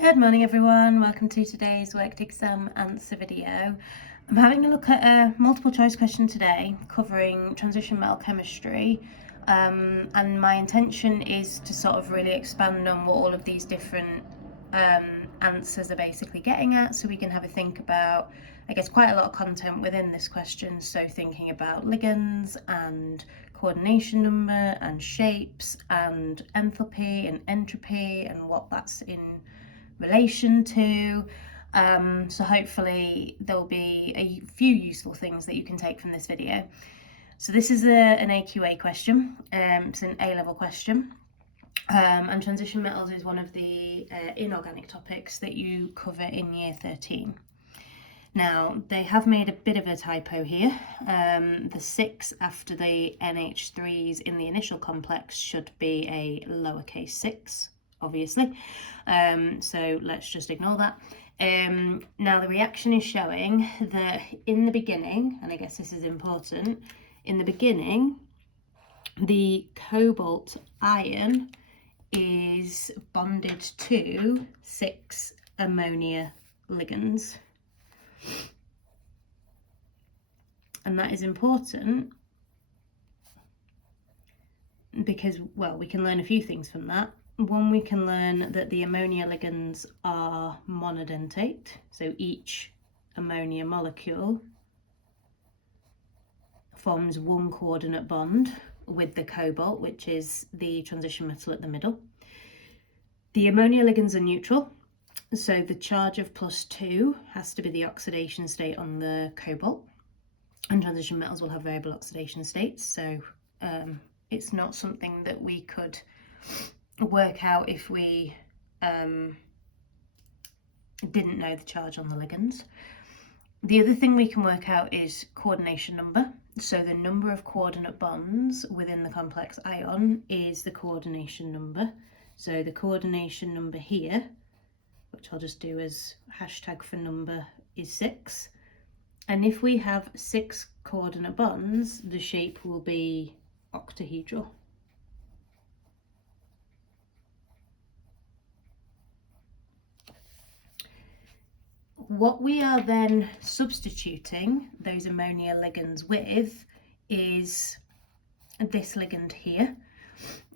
Good morning everyone, welcome to today's worked exam answer video. I'm having a look at a multiple choice question today covering transition metal chemistry, and my intention is to sort of really expand on what all of these different answers are basically getting at, so we can have a think about, I guess, quite a lot of content within this question. So thinking about ligands and coordination number and shapes and enthalpy and entropy and what that's in relation to. So hopefully there'll be a few useful things that you can take from this video. So this is an AQA question. It's an A-level question. And transition metals is one of the inorganic topics that you cover in year 13. Now, they have made a bit of a typo here. The 6 after the NH3s in the initial complex should be a lowercase 6, obviously. So let's just ignore that. Now, the reaction is showing that in the beginning, and I guess this is important, in the beginning, the cobalt ion is bonded to 6 ammonia ligands. And that is important because, well, we can learn a few things from that. One, we can learn that the ammonia ligands are monodentate, so each ammonia molecule forms one coordinate bond with the cobalt, which is the transition metal at the middle. The ammonia ligands are neutral, so the charge of +2 has to be the oxidation state on the cobalt, and transition metals will have variable oxidation states, so it's not something that we could work out if we didn't know the charge on the ligands. The other thing we can work out is coordination number. So the number of coordinate bonds within the complex ion is the coordination number. So the coordination number here, which I'll just do as hashtag for number, is 6. And if we have 6 coordinate bonds, the shape will be octahedral. What we are then substituting those ammonia ligands with is this ligand here,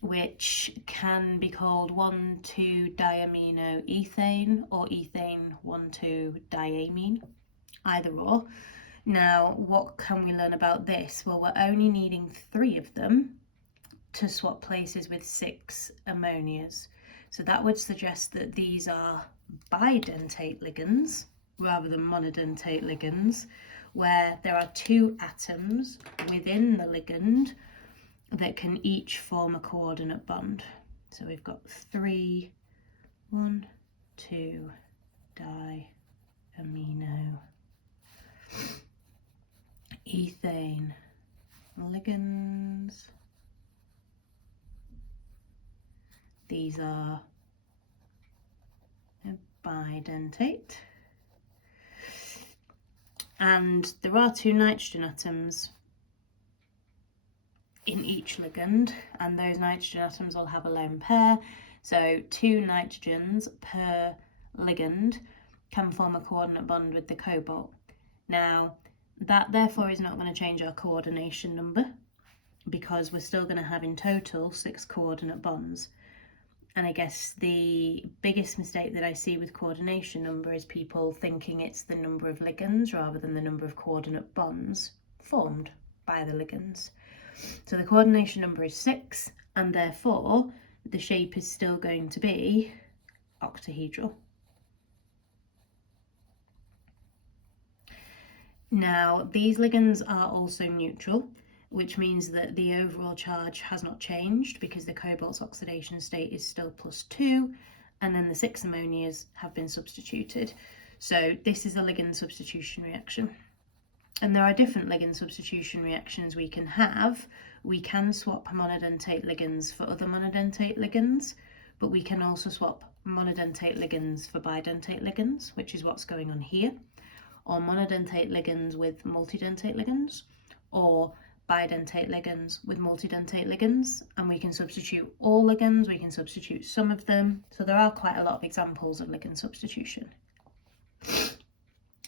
which can be called 1,2-diaminoethane or ethane 1,2-diamine, either or. Now, what can we learn about this? Well, we're only needing 3 of them to swap places with 6 ammonias. So that would suggest that these are bidentate ligands rather than monodentate ligands, where there are 2 atoms within the ligand that can each form a coordinate bond. So we've got 3, 1, 2, diamino ethane ligands. These are bidentate. And there are 2 nitrogen atoms in each ligand, and those nitrogen atoms will have a lone pair. So 2 nitrogens per ligand can form a coordinate bond with the cobalt. Now, that therefore is not going to change our coordination number, because we're still going to have in total 6 coordinate bonds. And I guess the biggest mistake that I see with coordination number is people thinking it's the number of ligands rather than the number of coordinate bonds formed by the ligands. So the coordination number is 6, and therefore the shape is still going to be octahedral. Now, these ligands are also neutral, which means that the overall charge has not changed because the cobalt's oxidation state is still +2, and then the 6 ammonias have been substituted. So this is a ligand substitution reaction. And there are different ligand substitution reactions we can have. We can swap monodentate ligands for other monodentate ligands, but we can also swap monodentate ligands for bidentate ligands, which is what's going on here, or monodentate ligands with multidentate ligands, or bidentate ligands with multidentate ligands, and we can substitute all ligands, we can substitute some of them. So there are quite a lot of examples of ligand substitution.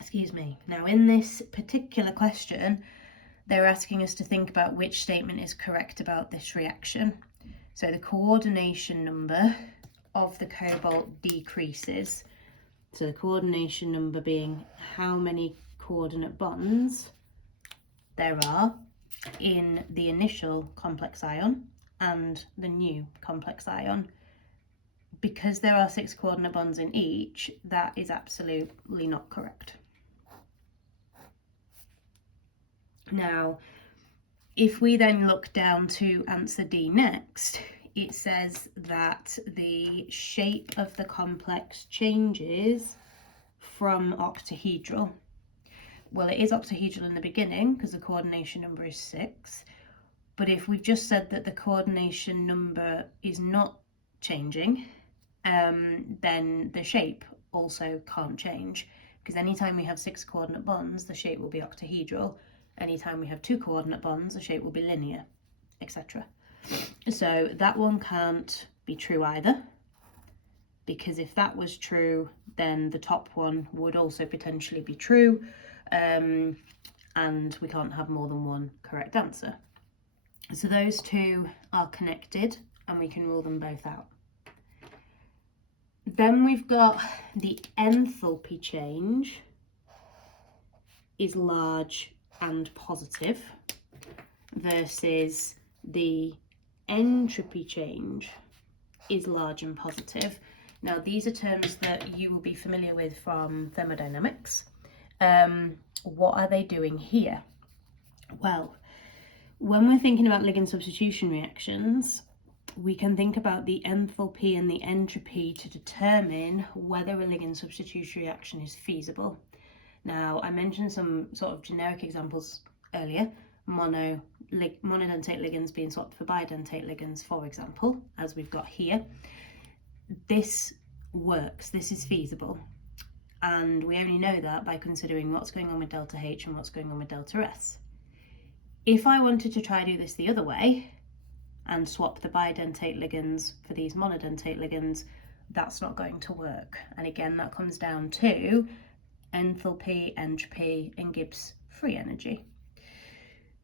Excuse me. Now in this particular question, they're asking us to think about which statement is correct about this reaction. So the coordination number of the cobalt decreases. So the coordination number being how many coordinate bonds there are in the initial complex ion and the new complex ion. Because there are 6 coordinate bonds in each, that is absolutely not correct. Now, if we then look down to answer D next, it says that the shape of the complex changes from octahedral. Well, it is octahedral in the beginning because the coordination number is 6. But if we've just said that the coordination number is not changing, then the shape also can't change, because anytime we have 6 coordinate bonds, the shape will be octahedral. Anytime we have 2 coordinate bonds, the shape will be linear, etc. So that one can't be true either, because if that was true, then the top one would also potentially be true, and we can't have more than one correct answer. So those two are connected, and we can rule them both out. Then we've got the enthalpy change is large and positive versus the entropy change is large and positive. Now these are terms that you will be familiar with from thermodynamics. What are they doing here? Well, when we're thinking about ligand substitution reactions, we can think about the enthalpy and the entropy to determine whether a ligand substitution reaction is feasible. Now, I mentioned some sort of generic examples earlier, monodentate ligands being swapped for bidentate ligands, for example, as we've got here. This works, this is feasible, and we only know that by considering what's going on with delta H and what's going on with delta S. If I wanted to try to do this the other way and swap the bidentate ligands for these monodentate ligands, that's not going to work. And again, that comes down to enthalpy, entropy, and Gibbs free energy.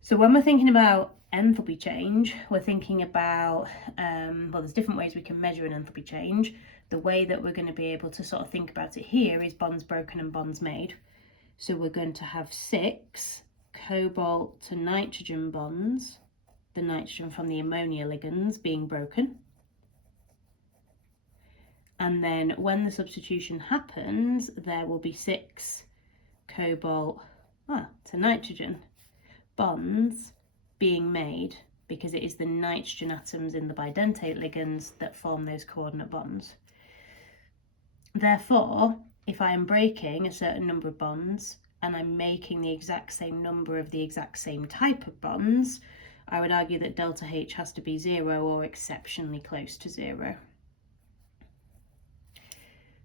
So when we're thinking about enthalpy change, we're thinking about, well, there's different ways we can measure an enthalpy change. The way that we're going to be able to sort of think about it here is bonds broken and bonds made. So we're going to have 6 cobalt to nitrogen bonds, the nitrogen from the ammonia ligands being broken. And then when the substitution happens, there will be 6 cobalt to nitrogen bonds being made, because it is the nitrogen atoms in the bidentate ligands that form those coordinate bonds. Therefore, if I am breaking a certain number of bonds and I'm making the exact same number of the exact same type of bonds, I would argue that delta H has to be 0 or exceptionally close to 0.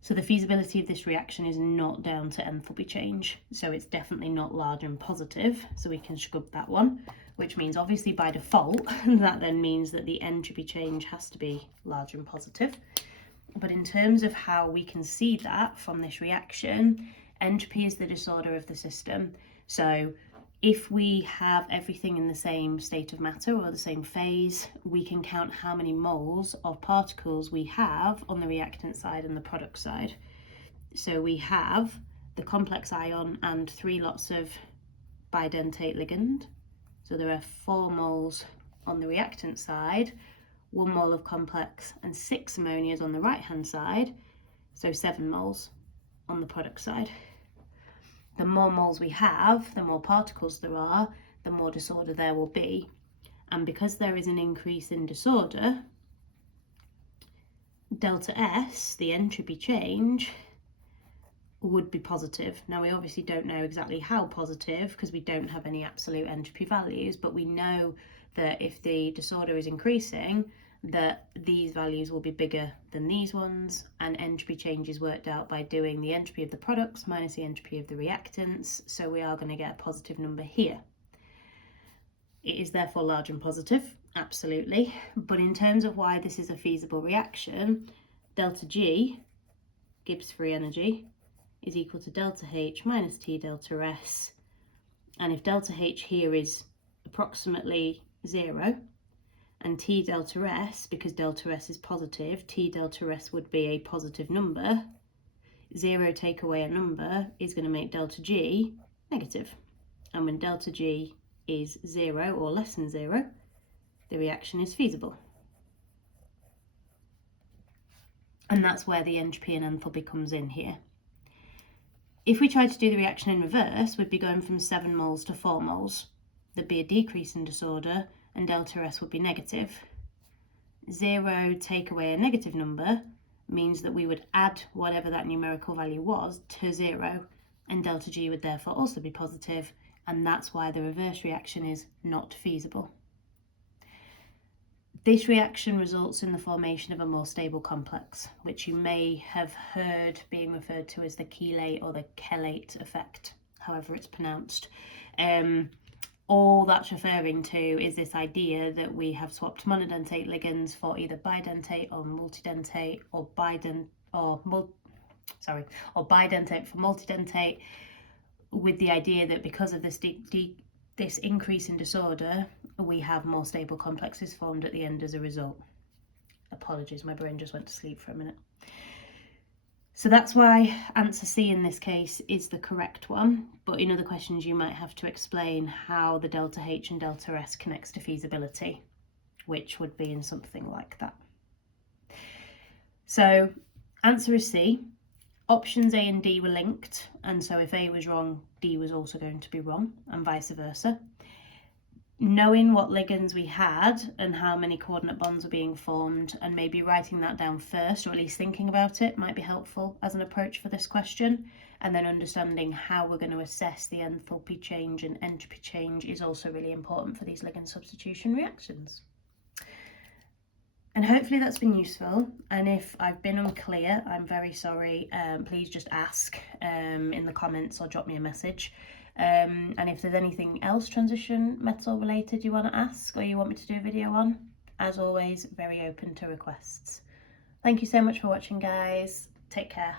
So the feasibility of this reaction is not down to enthalpy change. So it's definitely not large and positive. So we can scrub that one, which means obviously by default, that then means that the entropy change has to be large and positive. But in terms of how we can see that from this reaction, entropy is the disorder of the system. So if we have everything in the same state of matter or the same phase, we can count how many moles of particles we have on the reactant side and the product side. So we have the complex ion and 3 lots of bidentate ligand. So there are 4 moles on the reactant side, 1 mole of complex and 6 ammonias on the right hand side, so 7 moles on the product side. The more moles we have, the more particles there are, the more disorder there will be. And because there is an increase in disorder, delta S, the entropy change, would be positive. Now we obviously don't know exactly how positive because we don't have any absolute entropy values, but we know that if the disorder is increasing, that these values will be bigger than these ones, and entropy change is worked out by doing the entropy of the products minus the entropy of the reactants, so we are going to get a positive number here. It is therefore large and positive, absolutely. But in terms of why this is a feasible reaction, delta G, Gibbs free energy, is equal to delta H minus T delta S. And if delta H here is approximately 0, and T delta S, because delta S is positive, T delta S would be a positive number, 0 take away a number is going to make delta G negative. And when delta G is 0 or less than 0, the reaction is feasible. And that's where the entropy and enthalpy comes in here. If we tried to do the reaction in reverse, we'd be going from 7 moles to 4 moles. There'd be a decrease in disorder and delta S would be negative. 0 take away a negative number means that we would add whatever that numerical value was to 0, and delta G would therefore also be positive, and that's why the reverse reaction is not feasible. This reaction results in the formation of a more stable complex, which you may have heard being referred to as the chelate or the chelate effect, however it's pronounced. All that's referring to is this idea that we have swapped monodentate ligands for either bidentate or multidentate, or bidentate for multidentate, with the idea that because of this this increase in disorder, we have more stable complexes formed at the end as a result. Apologies, my brain just went to sleep for a minute. So that's why answer C in this case is the correct one, but in other questions you might have to explain how the delta H and delta S connects to feasibility, which would be in something like that. So answer is C. Options A and D were linked, and so if A was wrong, D was also going to be wrong, and vice versa. Knowing what ligands we had and how many coordinate bonds were being formed, and maybe writing that down first, or at least thinking about it, might be helpful as an approach for this question. And then understanding how we're going to assess the enthalpy change and entropy change is also really important for these ligand substitution reactions. And hopefully that's been useful, and if I've been unclear, I'm very sorry. Please just ask in the comments or drop me a message. And if there's anything else transition metal related you want to ask or you want me to do a video on, as always, very open to requests. Thank you so much for watching, guys. Take care.